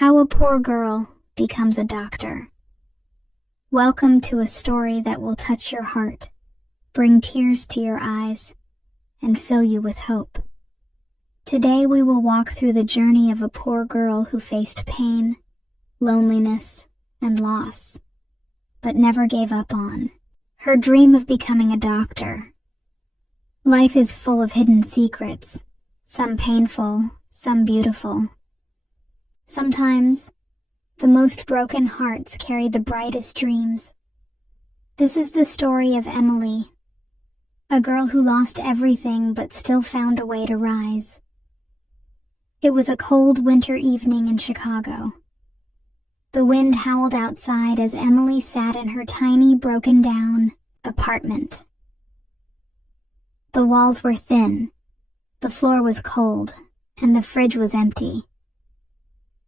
How a Poor Girl Becomes a Doctor. Welcome to a story that will touch your heart, bring tears to your eyes, and fill you with hope. Today we will walk through the journey of a poor girl who faced pain, loneliness, and loss, but never gave up on her dream of becoming a doctor. Life is full of hidden secrets, some painful, some beautiful. Sometimes, the most broken hearts carry the brightest dreams. This is the story of Emily, a girl who lost everything but still found a way to rise. It was a cold winter evening in Chicago. The wind howled outside as Emily sat in her tiny, broken-down apartment. The walls were thin, the floor was cold, and the fridge was empty.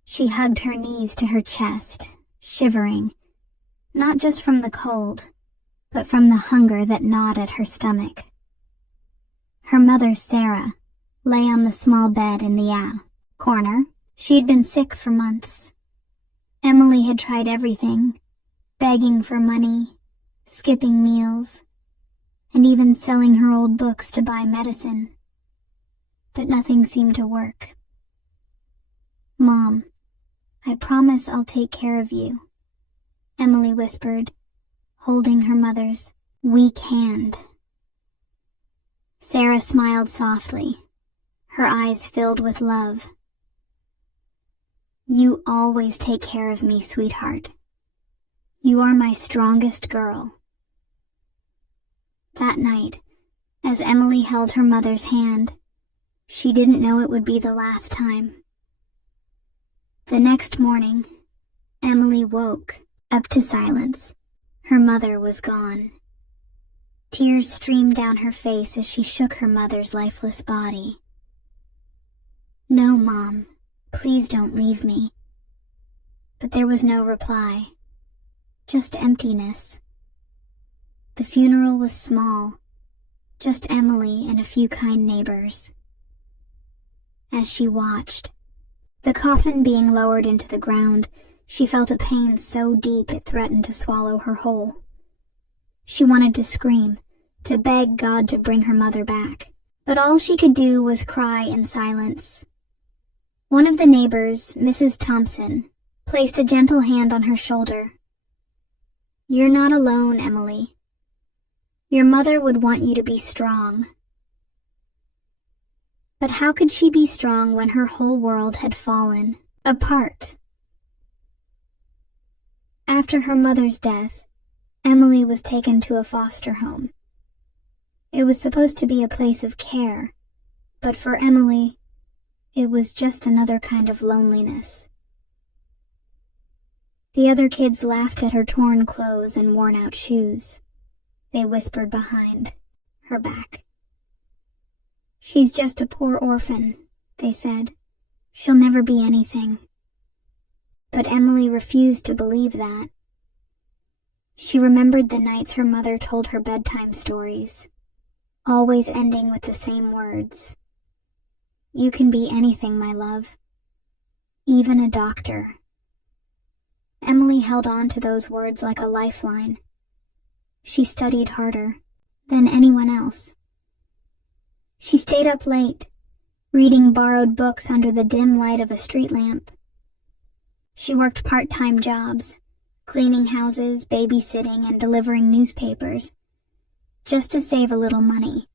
She hugged her knees to her chest, shivering, not just from the cold, but from the hunger that gnawed at her stomach. Her mother, Sarah, lay on the small bed in the corner. She'd been sick for months. Emily had tried everything, begging for money, skipping meals, and even selling her old books to buy medicine. But nothing seemed to work. "Mom, I promise I'll take care of you," Emily whispered, holding her mother's weak hand. Sarah smiled softly, her eyes filled with love. "You always take care of me, sweetheart. You are my strongest girl." That night, as Emily held her mother's hand, she didn't know it would be the last time. The next morning, Emily woke up to silence. Her mother was gone. Tears streamed down her face as she shook her mother's lifeless body. "No, Mom, please don't leave me." But there was no reply, just emptiness. The funeral was small, just Emily and a few kind neighbors. As she watched, the coffin being lowered into the ground, she felt a pain so deep it threatened to swallow her whole. She wanted to scream, to beg God to bring her mother back, but all she could do was cry in silence. One of the neighbors, Mrs. Thompson, placed a gentle hand on her shoulder. "You're not alone, Emily. Your mother would want you to be strong." But how could she be strong when her whole world had fallen apart? After her mother's death, Emily was taken to a foster home. It was supposed to be a place of care, but for Emily, it was just another kind of loneliness. The other kids laughed at her torn clothes and worn-out shoes. They whispered behind her back. "She's just a poor orphan," they said. "She'll never be anything." But Emily refused to believe that. She remembered the nights her mother told her bedtime stories, always ending with the same words. "You can be anything, my love. Even a doctor." Emily held on to those words like a lifeline. She studied harder than anyone else. She stayed up late, reading borrowed books under the dim light of a street lamp. She worked part-time jobs, cleaning houses, babysitting, and delivering newspapers, just to save a little money.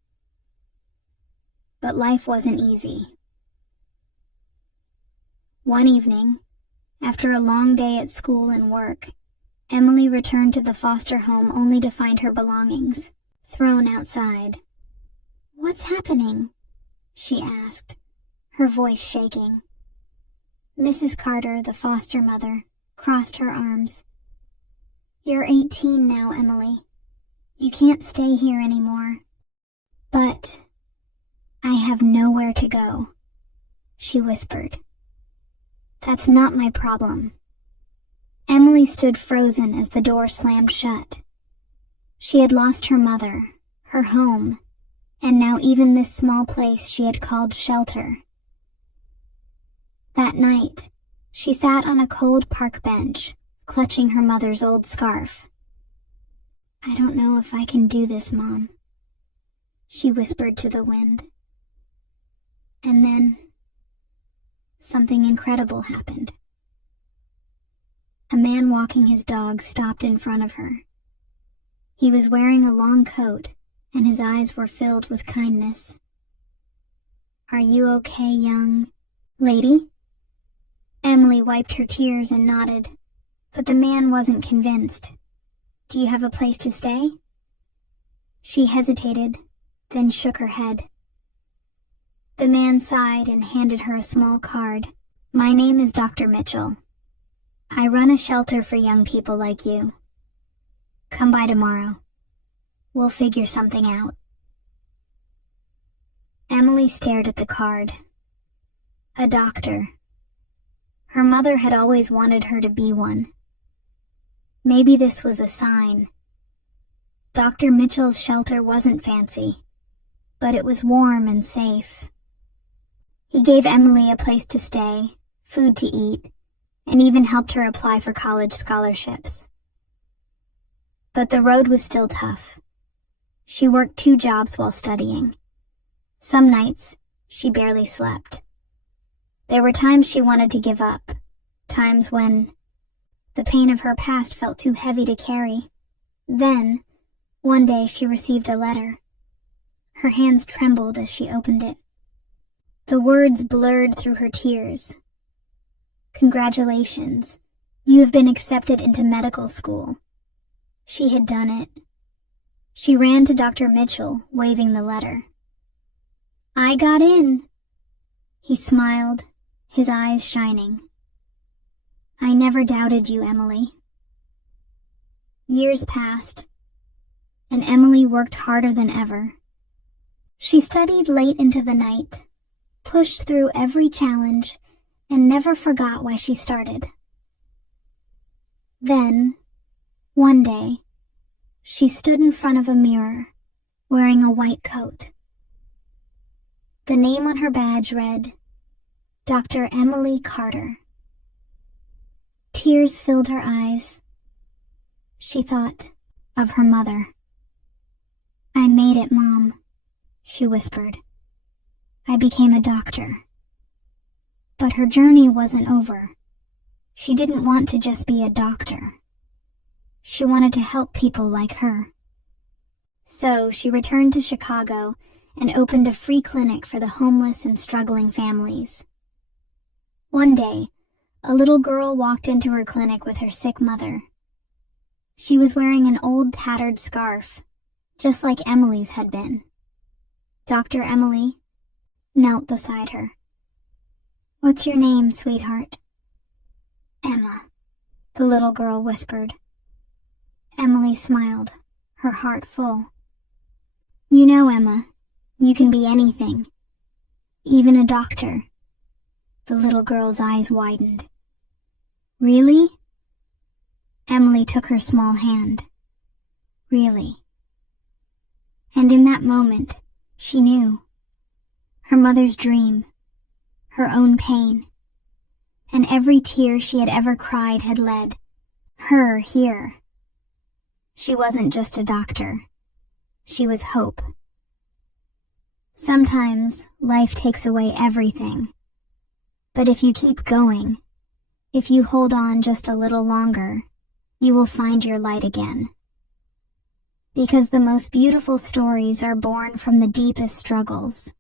But life wasn't easy. One evening, after a long day at school and work, Emily returned to the foster home only to find her belongings thrown outside. "What's happening?" she asked, her voice shaking. Mrs. Carter, the foster mother, crossed her arms. "You're 18 now, Emily. You can't stay here anymore." "But I have nowhere to go," she whispered. "That's not my problem." Emily stood frozen as the door slammed shut. She had lost her mother, her home, and now even this small place she had called shelter. That night, She sat on a cold park bench, clutching her mother's old scarf. "I don't know if I can do this, Mom," she whispered to the wind. And then, something incredible happened. A man walking his dog stopped in front of her. He was wearing a long coat, and his eyes were filled with kindness. "Are you okay, young lady?" Emily wiped her tears and nodded, but the man wasn't convinced. "Do you have a place to stay?" She hesitated, then shook her head. The man sighed and handed her a small card. "My name is Dr. Mitchell. I run a shelter for young people like you. Come by tomorrow. We'll figure something out." Emily stared at the card. A doctor. Her mother had always wanted her to be one. Maybe this was a sign. Dr. Mitchell's shelter wasn't fancy, but it was warm and safe. He gave Emily a place to stay, food to eat, and even helped her apply for college scholarships. But the road was still tough. She worked 2 jobs while studying. Some nights, she barely slept. There were times she wanted to give up, times when the pain of her past felt too heavy to carry. Then, one day she received a letter. Her hands trembled as she opened it. The words blurred through her tears. "Congratulations, you have been accepted into medical school." She had done it. She ran to Dr. Mitchell, waving the letter. "I got in." He smiled, his eyes shining. "I never doubted you, Emily." Years passed, and Emily worked harder than ever. She studied late into the night, pushed through every challenge, and never forgot why she started. Then, one day, she stood in front of a mirror, wearing a white coat. The name on her badge read, Dr. Emily Carter. Tears filled her eyes. She thought of her mother. "I made it, Mom," she whispered. "I became a doctor." But her journey wasn't over. She didn't want to just be a doctor. She wanted to help people like her. So she returned to Chicago and opened a free clinic for the homeless and struggling families. One day, a little girl walked into her clinic with her sick mother. She was wearing an old tattered scarf, just like Emily's had been. Dr. Emily knelt beside her. "What's your name, sweetheart?" "Emma," the little girl whispered. Emily smiled, her heart full. "You know, Emma, you can be anything, even a doctor." The little girl's eyes widened. "Really?" Emily took her small hand. "Really." And in that moment, she knew. Her mother's dream, her own pain, and every tear she had ever cried had led her here. She wasn't just a doctor. She was hope. Sometimes life takes away everything. But if you keep going, if you hold on just a little longer, you will find your light again. Because the most beautiful stories are born from the deepest struggles.